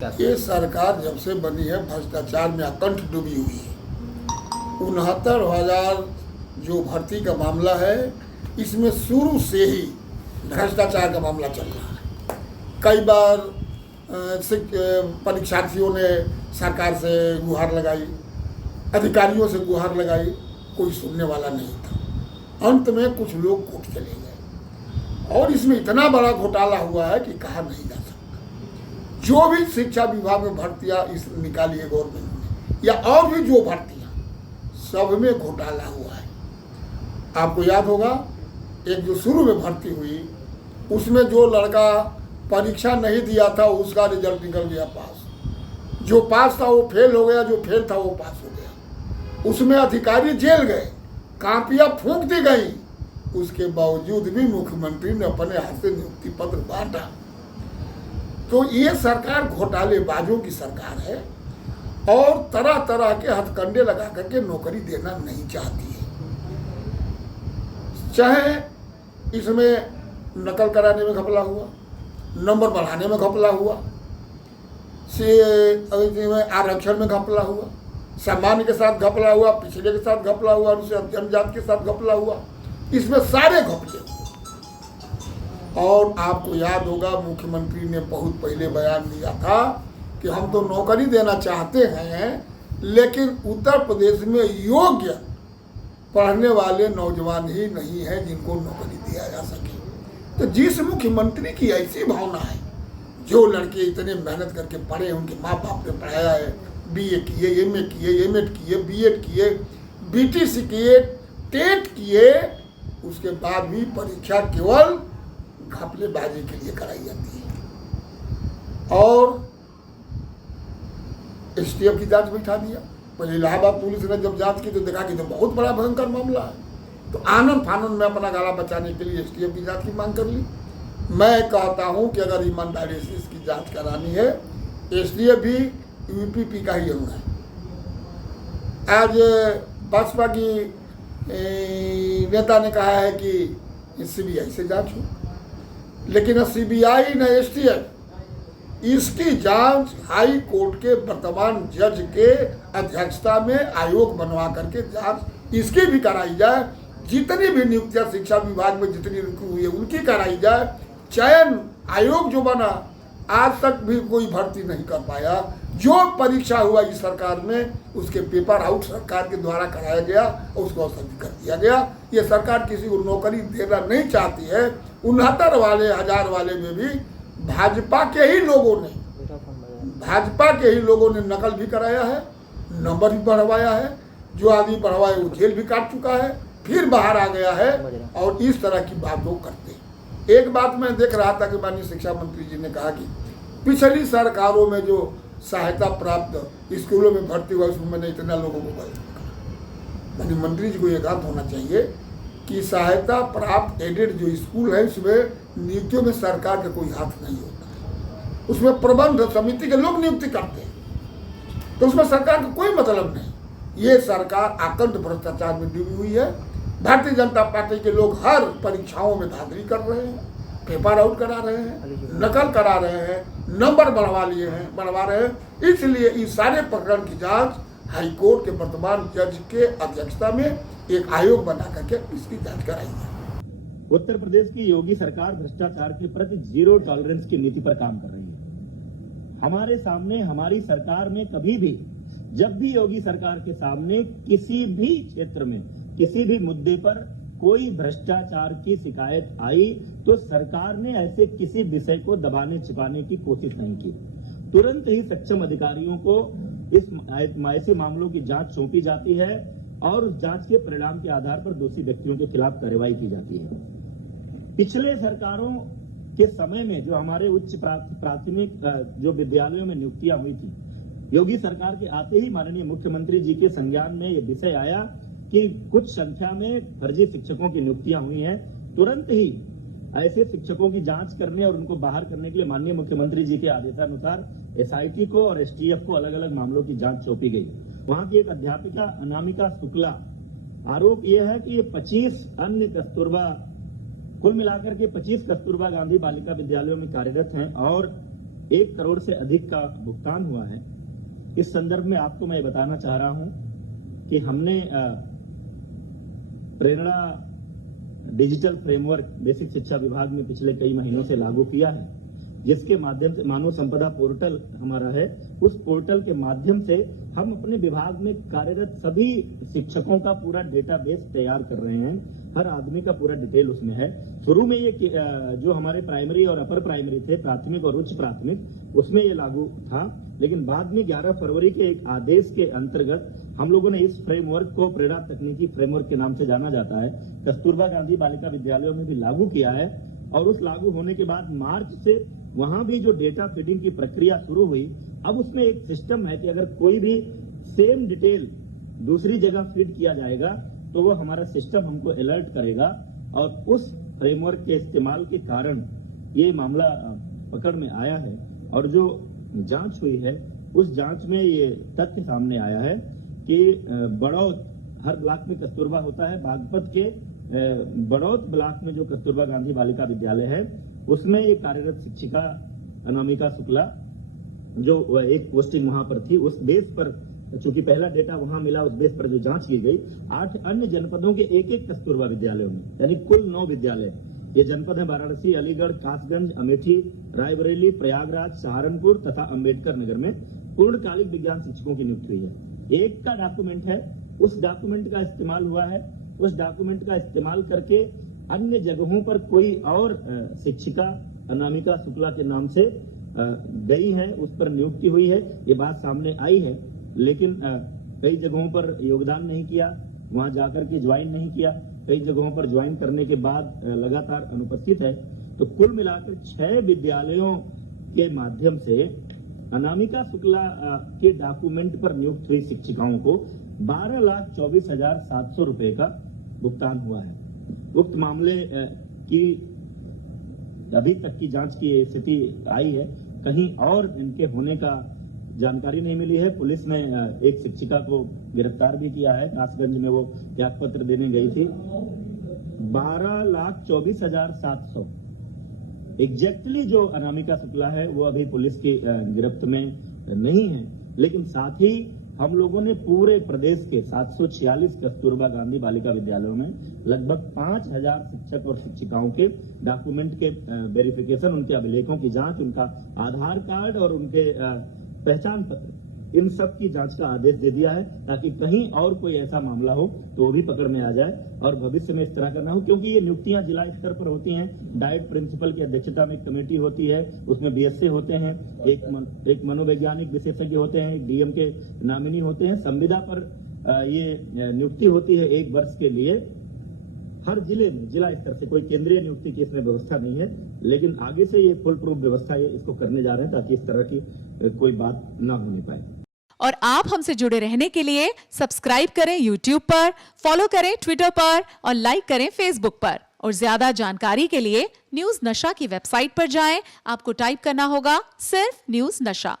ये सरकार जब से बनी है भ्रष्टाचार में अकंठ डूबी हुई है। 69,000 जो भर्ती का मामला है, इसमें शुरू से ही भ्रष्टाचार का मामला चल रहा है। कई बार परीक्षार्थियों ने सरकार से गुहार लगाई, अधिकारियों से गुहार लगाई, कोई सुनने वाला नहीं था। अंत में कुछ लोग कोर्ट चले गए और इसमें इतना बड़ा घोटाला हुआ है कि कहा नहीं जा सकता। जो भी शिक्षा विभाग में भर्तियां इस निकाली है गवर्नमेंट ने, या और भी जो भर्तियां, सब में घोटाला हुआ है। आपको याद होगा, एक जो शुरू में भर्ती हुई, उसमें जो लड़का परीक्षा नहीं दिया था उसका रिजल्ट निकल गया पास, जो पास था वो फेल हो गया, जो फेल था वो पास हो गया। उसमें अधिकारी जेल गए, कापियां फूंक दी गई, उसके बावजूद भी मुख्यमंत्री ने अपने हाथ से नियुक्ति पत्र बांटा। तो ये सरकार घोटालेबाजों की सरकार है और तरह तरह के हथकंडे लगा करके नौकरी देना नहीं चाहती है। चाहे इसमें नकल कराने में घपला हुआ, नंबर बढ़ाने में घपला हुआ, आरक्षण में घपला हुआ, सामान्य के साथ घपला हुआ, पिछले के साथ घपला हुआ, जनजाति के साथ घपला हुआ, इसमें सारे घपले हुए। और आपको याद होगा, मुख्यमंत्री ने बहुत पहले बयान दिया था कि हम तो नौकरी देना चाहते हैं, लेकिन उत्तर प्रदेश में योग्य पढ़ने वाले नौजवान ही नहीं है जिनको नौकरी दिया जा सके। तो जिस मुख्यमंत्री की ऐसी भावना है, जो लड़के इतने मेहनत करके पढ़े, उनके माँ बाप ने पढ़ाया है, BA किए, MA किए, M.Ed किए, B.Ed किए, BTC किए, टेट किए, उसके बाद भी परीक्षा केवल घपलेबाजी के लिए कराई जाती है। और STF की जांच बैठा दिया। पहले इलाहाबाद पुलिस ने जब जांच की तो देखा कि तो बहुत बड़ा भयंकर मामला है, तो आनंद फानंद में अपना गाला बचाने के लिए STF की जांच की मांग कर ली। मैं कहता हूं कि अगर ईमानदारी से इसकी जांच करानी है, STF भी UPP का ही अंग है। आज भाजपा की नेता ने कहा है कि CBI से जांच हो, लेकिन CBI न STF, इसकी जांच हाई कोर्ट के वर्तमान जज के अध्यक्षता में आयोग बनवा करके जांच इसकी भी कराई जाए। जितनी भी नियुक्तियां शिक्षा विभाग में जितनी रुकी हुई है उनकी कराई जाए। चयन आयोग जो बना, आज तक भी कोई भर्ती नहीं कर पाया। जो परीक्षा हुआ इस सरकार में, उसके पेपर आउट सरकार के द्वारा कराया गया और उसको असफल कर दिया गया। ये सरकार किसी को नौकरी देना नहीं चाहती है। 69,000 वाले में भी भाजपा के ही लोगों ने नकल भी कराया है, नंबर भी बढ़वाया है। जो आदमी बढ़वाए वो जेल भी काट चुका है, फिर बाहर आ गया है, और इस तरह की बात लोग करते हैं। एक बात मैं देख रहा था कि माननीय शिक्षा मंत्री जी ने कहा कि पिछली सरकारों में जो सहायता प्राप्त स्कूलों में भर्ती हुआ, उसमें मैंने इतना लोगों को माननीय मंत्री जी को यह बात होना चाहिए कि सहायता प्राप्त एडेड जो स्कूल है, उसमें नियुक्तियों में सरकार का कोई हाथ नहीं होता है। उसमें प्रबंध समिति के लोग नियुक्ति करते हैं, तो उसमें सरकार का कोई मतलब नहीं। ये सरकार आकंठ भ्रष्टाचार में डूबी हुई है। भारतीय जनता पार्टी के लोग हर परीक्षाओं में धांधली कर रहे हैं, पेपर आउट करा रहे हैं, नकल करा रहे हैं, नंबर बढ़वा रहे हैं। इसलिए इस सारे प्रकरण की जांच हाईकोर्ट के वर्तमान जज के अध्यक्षता में एक आयोग बना करके इसकी जांच कराई है। उत्तर प्रदेश की योगी सरकार भ्रष्टाचार के प्रति जीरो टॉलरेंस की नीति पर काम कर रही है। हमारे सामने, हमारी सरकार में कभी भी, जब भी योगी सरकार के सामने किसी भी क्षेत्र में, किसी भी मुद्दे पर कोई भ्रष्टाचार की शिकायत आई, तो सरकार ने ऐसे किसी विषय को दबाने छिपाने की कोशिश नहीं की। तुरंत ही सक्षम अधिकारियों को ऐसे मामलों की जांच सौंपी जाती है और उस जांच के परिणाम के आधार पर दोषी व्यक्तियों के खिलाफ कार्रवाई की जाती है। पिछले सरकारों के समय में जो हमारे उच्च प्राथमिक जो विद्यालयों में नियुक्तियां हुई थी, योगी सरकार के आते ही माननीय मुख्यमंत्री जी के संज्ञान में यह विषय आया कि कुछ संख्या में फर्जी शिक्षकों की नियुक्तियां हुई हैं। तुरंत ही ऐसे शिक्षकों की जांच करने और उनको बाहर करने के लिए माननीय मुख्यमंत्री जी के आदेशानुसार SIT को और STF को अलग अलग मामलों की जांच सौंपी गई। वहां की एक अध्यापिका अनामिका शुक्ला, आरोप यह है कि ये 25 अन्य कुल मिलाकर के 25 कस्तूरबा गांधी बालिका विद्यालयों में कार्यरत हैं और 1 करोड़ से अधिक का भुगतान हुआ है। इस संदर्भ में आपको मैं बताना चाह रहा हूं कि हमने प्रेरणा डिजिटल फ्रेमवर्क बेसिक शिक्षा विभाग में पिछले कई महीनों से लागू किया है, जिसके माध्यम से मानव संपदा पोर्टल हमारा है। उस पोर्टल के माध्यम से हम अपने विभाग में कार्यरत सभी शिक्षकों का पूरा डेटाबेस तैयार कर रहे हैं। हर आदमी का पूरा डिटेल उसमें है। शुरू में ये जो हमारे प्राइमरी और अपर प्राइमरी थे, प्राथमिक और उच्च प्राथमिक, उसमें ये लागू था, लेकिन बाद में 11 फरवरी के एक आदेश के अंतर्गत हम लोगों ने इस फ्रेमवर्क को प्रेरणा तकनीकी फ्रेमवर्क के नाम से जाना जाता है, कस्तूरबा गांधी बालिका विद्यालयों में भी लागू किया है। और उस लागू होने के बाद मार्च से वहां भी जो डेटा फीडिंग की प्रक्रिया शुरू हुई, अब उसमें एक सिस्टम है कि अगर कोई भी सेम डिटेल दूसरी जगह फीड किया जाएगा तो वो हमारा सिस्टम हमको अलर्ट करेगा। और उस फ्रेमवर्क के इस्तेमाल के कारण ये मामला पकड़ में आया है। और जो जांच हुई है उस जांच में ये तथ्य सामने आया है कि बड़ौत, हर ब्लॉक में कस्तूरबा होता है, बागपत के बड़ौत ब्लॉक में जो कस्तूरबा गांधी बालिका विद्यालय है उसमें ये कार्यरत शिक्षिका अनामिका शुक्ला जो एक पोस्टिंग वहां पर थी, उस बेस पर चूंकि पहला डेटा वहां मिला, उस बेस पर जो जांच की गई 8 अन्य जनपदों के एक कस्तूरबा विद्यालयों में, यानी कुल 9 विद्यालय। ये जनपद है वाराणसी, अलीगढ़, कासगंज, अमेठी, रायबरेली, प्रयागराज, सहारनपुर तथा अंबेडकर नगर में पूर्णकालिक विज्ञान शिक्षकों की नियुक्ति हुई है। एक का डॉक्यूमेंट है, उस डॉक्यूमेंट का इस्तेमाल हुआ है। उस डॉक्यूमेंट का इस्तेमाल करके अन्य जगहों पर कोई और शिक्षिका अनामिका शुक्ला के नाम से गई है, उस पर नियुक्ति हुई है, ये बात सामने आई है। लेकिन कई जगहों पर योगदान नहीं किया, वहां जाकर के ज्वाइन नहीं किया, कई जगहों पर ज्वाइन करने के बाद लगातार अनुपस्थित है। तो कुल मिलाकर 6 विद्यालयों के माध्यम से अनामिका शुक्ला के डॉक्यूमेंट पर नियुक्त हुई शिक्षिकाओं को 12,24,700 रुपए का भुगतान हुआ है। उक्त मामले की अभी तक की जांच की स्थिति आई है, कहीं और इनके होने का जानकारी नहीं मिली है। पुलिस ने एक शिक्षिका को गिरफ्तार भी किया है, कासगंज में वो त्याग पत्र देने गई थी। 12,24,700 एग्जैक्टली जो अनामिका शुक्ला है वो अभी पुलिस की गिरफ्त में नहीं है, लेकिन साथ ही हम लोगों ने पूरे प्रदेश के 746 कस्तूरबा गांधी बालिका विद्यालयों में लगभग 5,000 शिक्षक और शिक्षिकाओं के डॉक्यूमेंट के वेरिफिकेशन, उनके अभिलेखों की जांच, उनका आधार कार्ड और उनके पहचान पत्र, इन सब की जांच का आदेश दे दिया है, ताकि कहीं और कोई ऐसा मामला हो तो वो भी पकड़ में आ जाए और भविष्य में इस तरह करना हो। क्योंकि ये नियुक्तियां जिला स्तर पर होती हैं, डाइट प्रिंसिपल की अध्यक्षता में एक कमेटी होती है, उसमें बीएसए होते हैं, एक मनोवैज्ञानिक विशेषज्ञ होते हैं, एक डीएम के नामिनी होते हैं। संविदा पर ये नियुक्ति होती है 1 वर्ष के लिए। हर जिले में जिला स्तर से कोई केंद्रीय नियुक्ति की इसमें व्यवस्था नहीं है, लेकिन आगे से ये फुल प्रूफ व्यवस्था ये इसको करने जा रहे हैं ताकि इस तरह की कोई बात ना होने पाए। और आप हमसे जुड़े रहने के लिए सब्सक्राइब करें YouTube पर, फॉलो करें Twitter पर और लाइक करें Facebook पर। और ज्यादा जानकारी के लिए न्यूज नशा की वेबसाइट पर जाएं। आपको टाइप करना होगा सिर्फ न्यूज नशा।